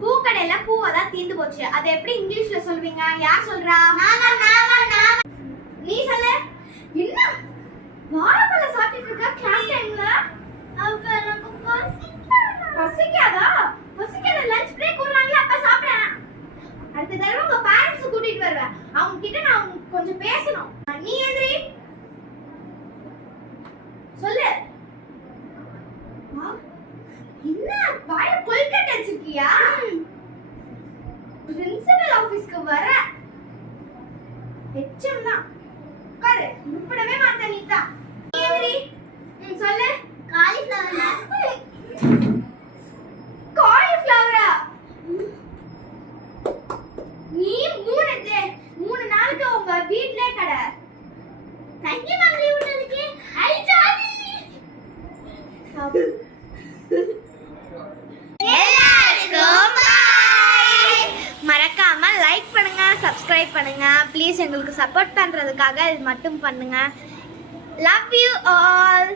பூக்கடையில பூவெல்லாம் தீந்து போச்சு. அதை எப்படி இங்கிலீஷ்ல சொல்வீங்க? யார் சொல்றா? நீ சொல்லு. என்ன வாழைப்பழம் சாப்பிட்டு இருக்க கிளாஸ் டைம்ல? அப்ப எனக்கு பசிக்காதா? பசிக்காத லஞ்ச் பிரேக் விடுறாங்களா அப்ப சாப்பிடுறேன். அடுத்த தடவை உங்க பேரண்ட்ஸ் கூட்டிட்டு வருவேன். அவங்க கிட்ட நான் கொஞ்சம் பேசணும். நீ எந்திரி சொல்லு. என்ன வாய கொல்கட்ட வச்சிருக்கியா? பிரின்சிபல் ஆபீஸ்க்கு வர ஹெச்எம் தான். உட்காரு. உருப்படவே மாட்ட நீதா. நீ எந்திரி. சொல்லு. காலிஃப்ளவர். காலிஃப்ளவரா? நீ மூணு நாளுக்கு உங்க வீட்லயே கடை. தண்ணி வாங்கி விட்டதுக்கு ஐ ஜாலி. எல்லாருக்கும் பை. மறக்காம லைக் பண்ணுங்க, சப்ஸ்கிரைப் பண்ணுங்க. ப்ளீஸ் எங்களுக்கு சப்போர்ட் பண்றதுக்காக இது மட்டும் பண்ணுங்க. Love you all.